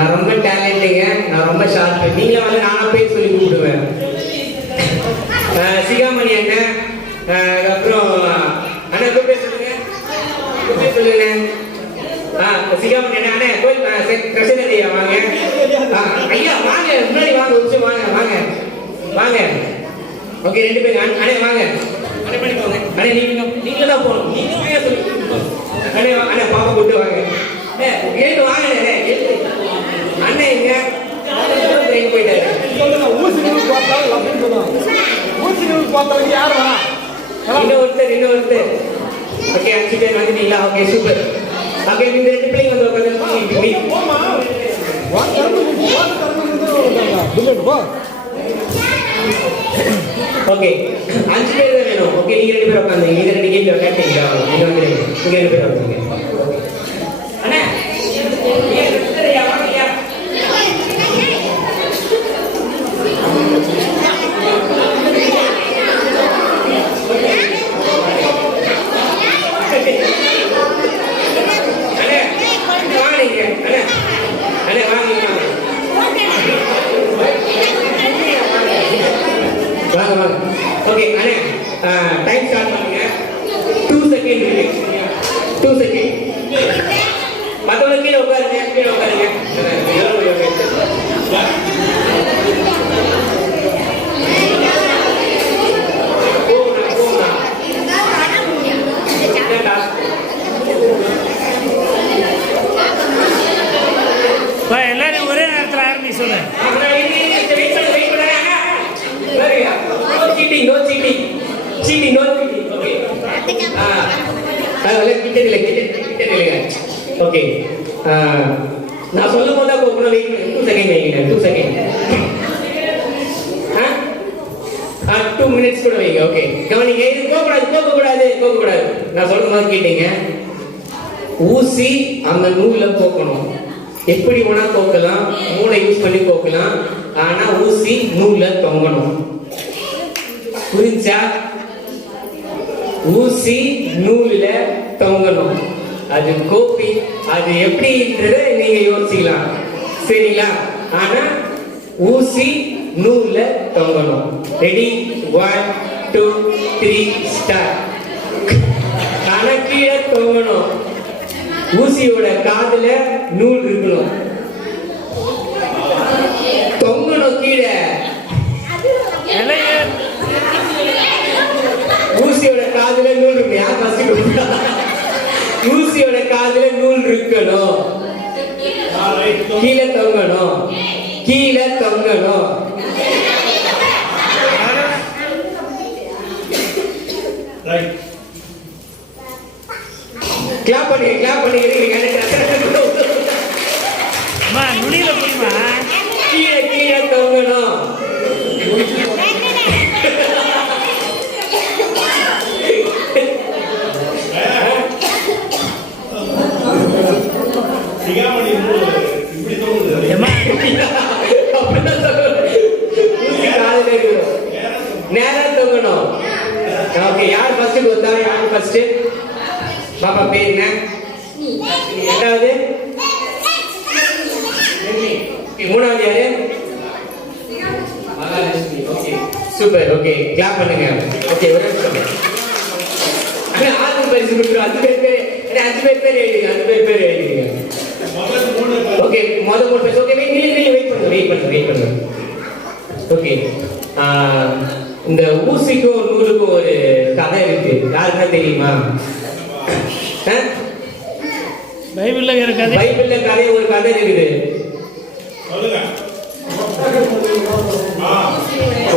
நான் ரொம்ப டேலண்ட்டுங்க, நான் ரொம்ப ஷார்ப்பு. நீங்களே வந்து நானா போய் சொல்லி கூப்பிடுவேன். சிகாமணி அண்ணன், அப்புறம் அண்ணா கூப்பிட்டு சொல்லுங்க, கூப்பிட்டு சொல்லுங்க. சிகாமணி அண்ணன், அண்ணே கோயில் கிருஷ்ணன் ஐயா வாங்க. ஐயா வாங்க, முன்னாடி வாங்க, ஒரு நிமிஷம் வாங்க, வாங்க வாங்க. ஓகே, 2 பேரும் அண்ணே வாங்க, அண்ணே பண்ணி போங்க. அண்ணே நீங்க தான் போகணும், நீங்க சொல்லி அண்ணே. அண்ணே பாப்பா கூப்பிட்டு வாங்க, எழுந்து வாங்க. அண்ணே இங்க போயிட்டாரு. இன்னொருத்தர். ஓகே, 5 பேர் வந்துட்டீங்களா? Okay, super. ஓகே, இந்த 2 பிள்ளைங்க வந்து உட்காந்து. ஓகே, 5 பேர் தான் வேணும். ஓகே, நீங்க 2 பேர் உட்காந்து. நீங்க 2 கேம் விளையாட்டீங்களா? நீங்க வந்து நீங்க 2 பேர் உட்காந்து. அண்ணா ஓகே அண்ணே, டைம் ஸ்டார்ட் பண்ணுங்க. 2 செகண்ட் இருக்கு. 2 செகண்ட். மத்தவங்க கீழே உட்காருங்க, கீழே உட்காருங்க. எல்லாரும் ஒரே நேரத்தில் ஆரம்பி சொல்லு. ஓகே, நான் சொல்லும் போது அப்போ 2 செகண்ட் வைங்க. 2 செகண்ட், 2 மினிட்ஸ் கூட வைங்க. ஓகே, கவனிங்க. இது போகக்கூடாது. நான் சொல்ற மாதிரி கேட்டீங்க. ஊசி அந்த நூல்ல போக்கணும். எப்படி வேணா போக்கலாம், மூளை யூஸ் பண்ணி போக்கலாம். ஆனா ஊசி நூல்ல தொங்கணும். புரிஞ்சா? ஊசி நூல்ல தொங்கணும். அது கோப்பி, அது எப்படின்றத நீங்க யோசிக்கலாம், சரிங்களா? ஆனா ஊசி நூல்ல தொங்கணும். ரெடி? 1 2 3 ஸ்டார்ட். ஆனா கீழே தொங்கணும். ஊசியோட காதுல நூல் இருக்கணும். தொங்கணும் கீழே. ஊசியோட காதுல நூல் இருக்கு. யார் ஃபர்ஸ்ட்? ஊசியோட காதுல நூல் இருக்கணும். கீழே தொங்கணும். கிளாப் பண்ணுங்க. நுனியில போய்மா கீழே தொங்கணும். நேரா தொங்கணும். ஓகே, யார் ஃபர்ஸ்ட் கொடுத்தா? யார் ஃபர்ஸ்ட்? பாப்பா பேர் என்ன? ரெண்டாவது? மூணாவது யாரு? Okay, super. ஓகே, கிளாப் பண்ணுங்க. ஓகே, ஒரு நிமிஷம். ஆறு பரிசு கொடுத்துரும். 5 பேர் பேர் எழுதுங்க. ஓகே, முதல் 3 பேர். ஓகே, வெயிட் பண்ணுங்க. ஓகே, இந்த ஊசிக்கும் நூலுக்கும் ஒரு கதை இருக்கு. யாருக்கா தெரியுமா? பைபிள்ல கதை ஒரு கதை இருக்குது.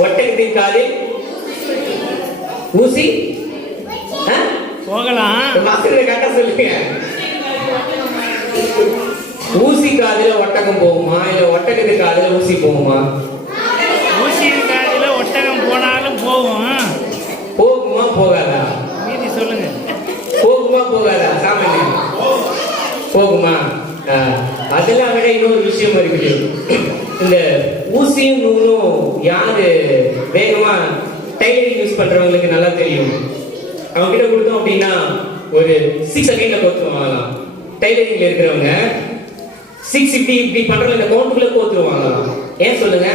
ஒட்டகத்தின் காலில் ஊசி போகலாம். கரெக்டா சொல்லுங்க. ஊசி காதுல ஒட்டகம் போகுமா, இல்ல ஒட்டகத்து காதுல ஊசி போகுமா? ஊசி காதுல ஒட்டகம் போனாலும் போகுமா போகாதா? மீதி சொல்லுங்க. போகாதா? சாமானிய போகுமா? அதெல்லாம் விட இன்னொரு விஷயம் இருக்குது. இந்த ஊசியும் நூலும் யாரு வேகமா டைலரிங் யூஸ் பண்றவங்களுக்கு நல்லா தெரியும். அவங்க கிட்ட கொடுத்தோம் அப்படின்னா ஒரு 6 செகண்ட்ல கொடுத்துருவாங்க. டைலரிங்ல இருக்கிறவங்க 6 இப்படி பண்றதுல இந்த கவுண்ட்டுக்குள்ள கோத்துருவாங்க. ஏன் சொல்லுங்க?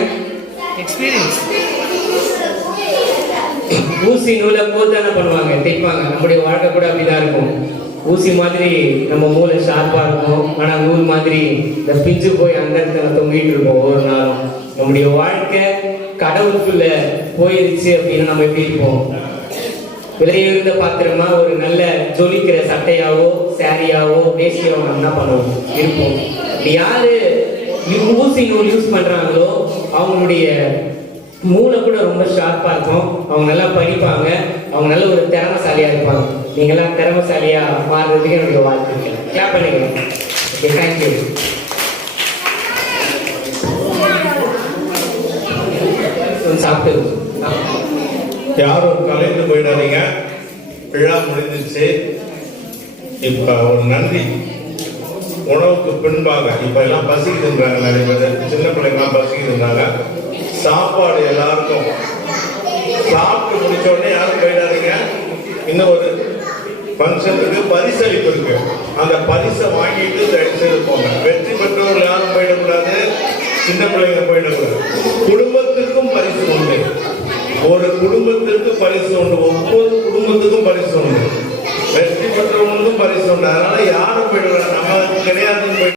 எக்ஸ்பீரியன்ஸ். ஊசி நூலை கோத்தான பண்ணுவாங்க, தைப்பாங்க. நம்முடைய வாழ்க்கை கூட அப்படிதான் இருக்கும். ஊசி மாதிரி நம்ம மூளை ஷார்ப்பா இருக்கும், ஆனா நூல் மாதிரி இந்த பிஞ்சு போய் அந்த இடத்துல தொங்கிட்டு இருக்கும். ஒவ்வொரு நாளும் நம்முடைய வாழ்க்கை கடவுளுக்குள்ள போயிருச்சு அப்படின்னா நம்ம எப்படி இருப்போம்? விலையுயர்ந்த பாத்திரமா ஒரு நல்ல ஜொலிக்கிற சட்டையாவோ சாரியாவோ வேஷ்டியாவோ நம்ம என்ன பண்ணுவோம் இருப்போம். யாரு ஊசி நூல் யூஸ் பண்றாங்களோ அவங்களுடைய மூளை கூட ரொம்ப ஷார்ப்பா இருக்கும். அவங்க நல்லா படிப்பாங்க, அவங்க நல்ல ஒரு திறமைசாலியா இருப்பாங்க. நீங்களாம் திறமைசாலியா மாறுறதுக்கு என்னுடைய வாழ்த்துக்கள். கிளாப் பண்ணிக்கலாம். Okay, thank you. சாப்பிட்டு யாரும் கலைந்து போயிடாதீங்க. விழா முடிஞ்சிச்சு. இப்ப ஒரு நன்றி. உணவுக்கு பின்பாக இப்ப எல்லாம் பசிக்குதுன்றாங்க, நிறைய பேர் சின்ன பிள்ளைங்கலாம் பசிக்குதுன்றாங்க. சாப்பாடு எல்லாருக்கும் சாப்பிட்டு முடிச்ச உடனே யாரும் போயிடாதீங்க. இன்னும் ஒரு ஃபங்க்ஷனுக்கு பரிசளிப்பு இருக்கு, அந்த பரிசை வாங்கிட்டு தயவுசெய்து போங்க. வெற்றி பெற்றவர்கள் யாரும் போயிடக்கூடாது, சின்ன பிள்ளைங்க போயிடக்கூடாது. குடும்பத்திற்கும் பரிசு உண்டு. ஒரு குடும்பத்திற்கு பரிசு உண்டு, ஒவ்வொரு குடும்பத்துக்கும் பரிசு உண்டு, வெற்றி பெற்றவங்களுக்கும் பரிசு உண்டு. அதனால யாரும் போயிடக்கூடாது, நம்ம கிடையாதுன்னு போயிட்டு